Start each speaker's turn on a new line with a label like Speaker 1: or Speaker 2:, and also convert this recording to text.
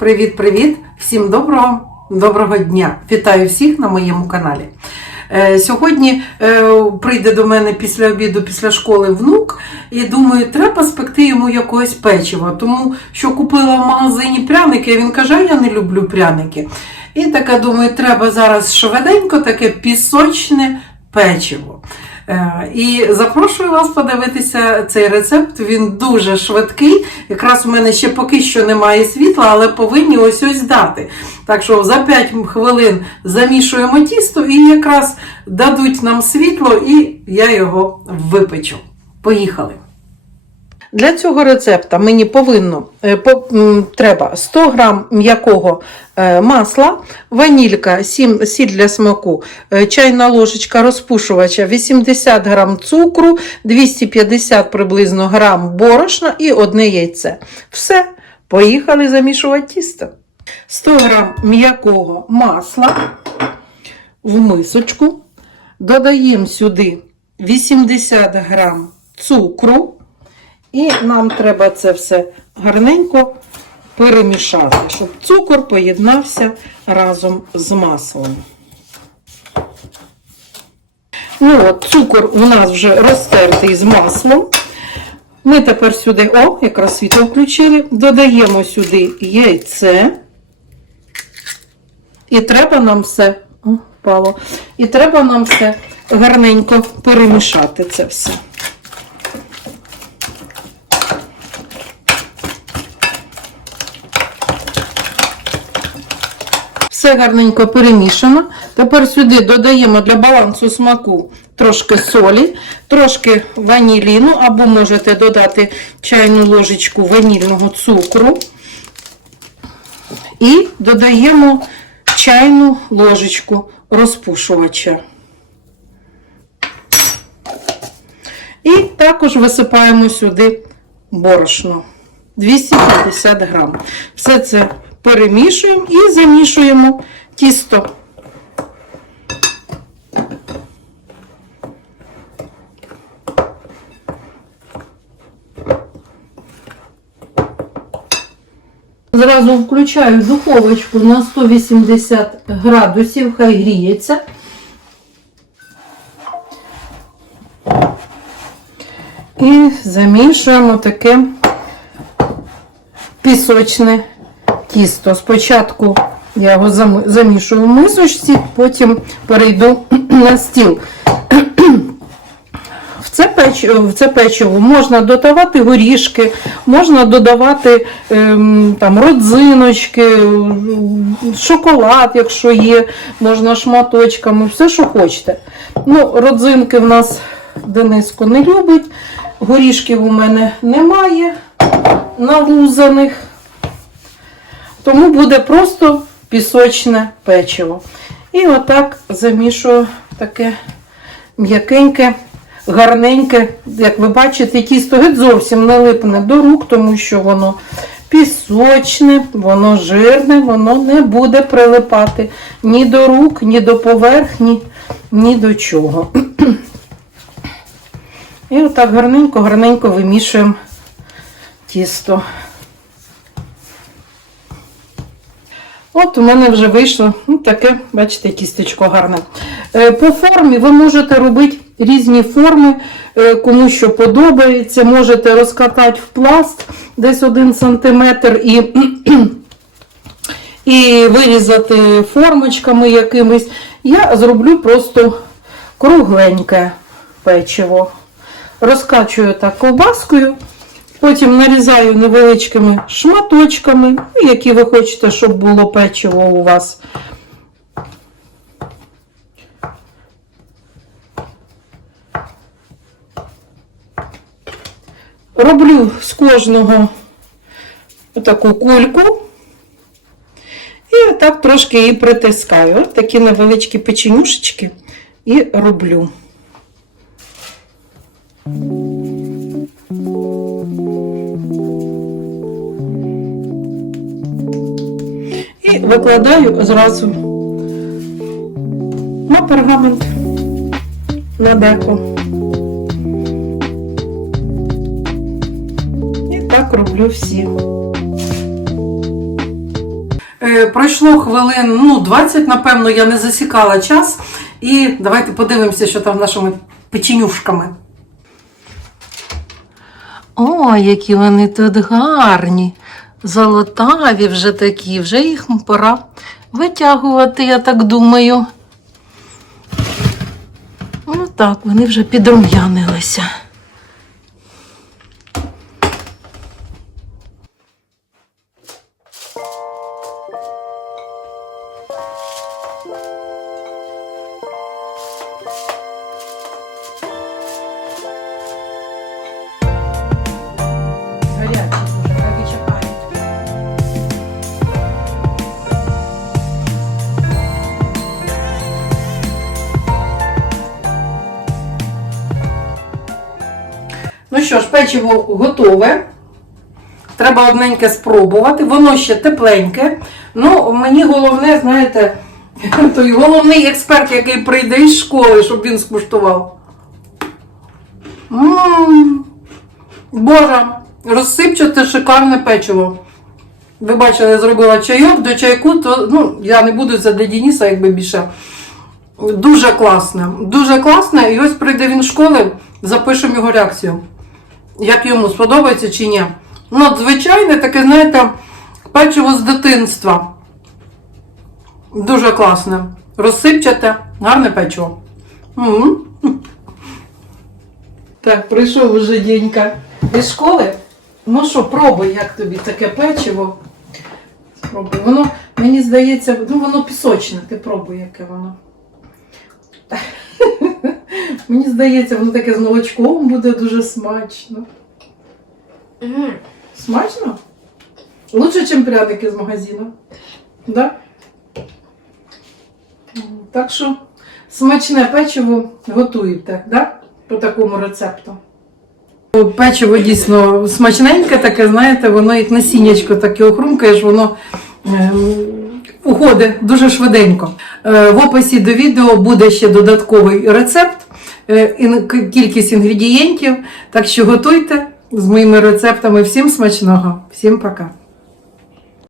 Speaker 1: Привіт-привіт! Всім доброго, доброго дня! Вітаю всіх на моєму каналі. Е, Сьогодні е, прийде до мене після обіду, після школи внук, і думаю, треба спекти йому якогось печива, тому що купила в магазині пряники, а він каже, «А я не люблю пряники. І така думаю, треба зараз швиденько таке пісочне печиво. Е, І запрошую вас подивитися цей рецепт. Він дуже швидкий. Якраз у мене ще поки що немає світла, але повинні ось ось дати. Так що за 5 хвилин замішуємо тісто і якраз дадуть нам світло, і я його випечу. Поїхали! Для цього рецепта мені повинно е, по- треба 100 г м'якого е, масла, ванілька, сім- сіль для смаку, е, чайна ложечка розпушувача, 80 г цукру, 250 приблизно грам борошна і одне яйце. Все, поїхали замішувати тісто. 100 г м'якого масла в мисочку. Додаємо сюди 80 г цукру. І нам треба це все гарненько перемішати, щоб цукор поєднався разом з маслом. Ну от, цукор у нас вже розтертий з маслом. Ми тепер сюди, о, якраз світло включили, додаємо сюди яйце. І треба нам все, о, впало, і треба нам все гарненько перемішати це все. Все гарненько перемішано. Тепер сюди додаємо для балансу смаку трошки солі, трошки ваніліну, або можете додати чайну ложечку ванільного цукру. І додаємо чайну ложечку розпушувача. І також висипаємо сюди борошно 250 грам. Все це перемішуємо і замішуємо тісто. Зразу включаю духовочку на 180 градусів, хай гріється. І замішуємо таке пісочне тісто. Спочатку я його замішую в мисочці, потім перейду на стіл. В це, печ... в це печиво можна додавати горішки, можна додавати ем, там, родзиночки, шоколад, якщо є, можна шматочками, все, що хочете. Ну, родзинки в нас Дениско не любить, горішків у мене немає налузаних. Тому буде просто пісочне печиво. І отак замішую таке м'якеньке, гарненьке. Як ви бачите, тісто геть зовсім не липне до рук, тому що воно пісочне, воно жирне, воно не буде прилипати ні до рук, ні до поверхні, ні до чого. І отак гарненько-гарненько вимішуємо тісто. От у мене вже вийшло ну, таке, бачите, тістечко гарне. Е, По формі ви можете робити різні форми, е, кому що подобається. Можете розкатати в пласт десь 1 см і, і вирізати формочками якимись. Я зроблю просто кругленьке печиво. Розкачую так ковбаскою. Потім нарізаю невеличкими шматочками, ну, які ви хочете, щоб було печиво у вас. Роблю з кожного таку кульку. І отак трошки її притискаю. От такі невеличкі печенюшечки і роблю. Викладаю зразу на пергамент, на деко. І так роблю всі. Е, Пройшло хвилин, ну, 20, напевно, я не засікала час. І давайте подивимося, що там нашими печенюшками. О, які вони тут гарні. Золотаві вже такі, вже їх пора витягувати, я так думаю. Ну так, вони вже підрум'янилися. Ну що ж, печиво готове. Треба одненьке спробувати. Воно ще тепленьке. Ну, мені головне, знаєте, той головний експерт, який прийде із школи, щоб він скуштував. М, Боже, розсипчате шикарне печиво. Ви бачили, я зробила чайок до чайку, то ну, я не буду це для якби більше. Дуже класне, дуже класне. І ось прийде він з школи, запишемо його реакцію. Як йому сподобається чи ні. Ну, звичайне таке, знаєте, печиво з дитинства. Дуже класне. Розсипчате, гарне печиво. М. Так, прийшов уже Денька із школи. Ну що, пробуй, як тобі таке печиво. Спробуй. Воно, мені здається, ну воно пісочне, ти пробуй, яке воно. Мені здається, воно таке з молочком буде дуже смачно. Смачно? Лучше, ніж пряники з магазину. Да? Так що смачне печиво готуєте, да? По такому рецепту. Печиво дійсно смачненьке, таке, знаєте, воно як насіннячко таке охрумкаєш, воно ем, уходить дуже швиденько. Е, В описі до відео буде ще додатковий рецепт, е, кількість інгредієнтів. Так що готуйте з моїми рецептами. Всім смачного, всім пока!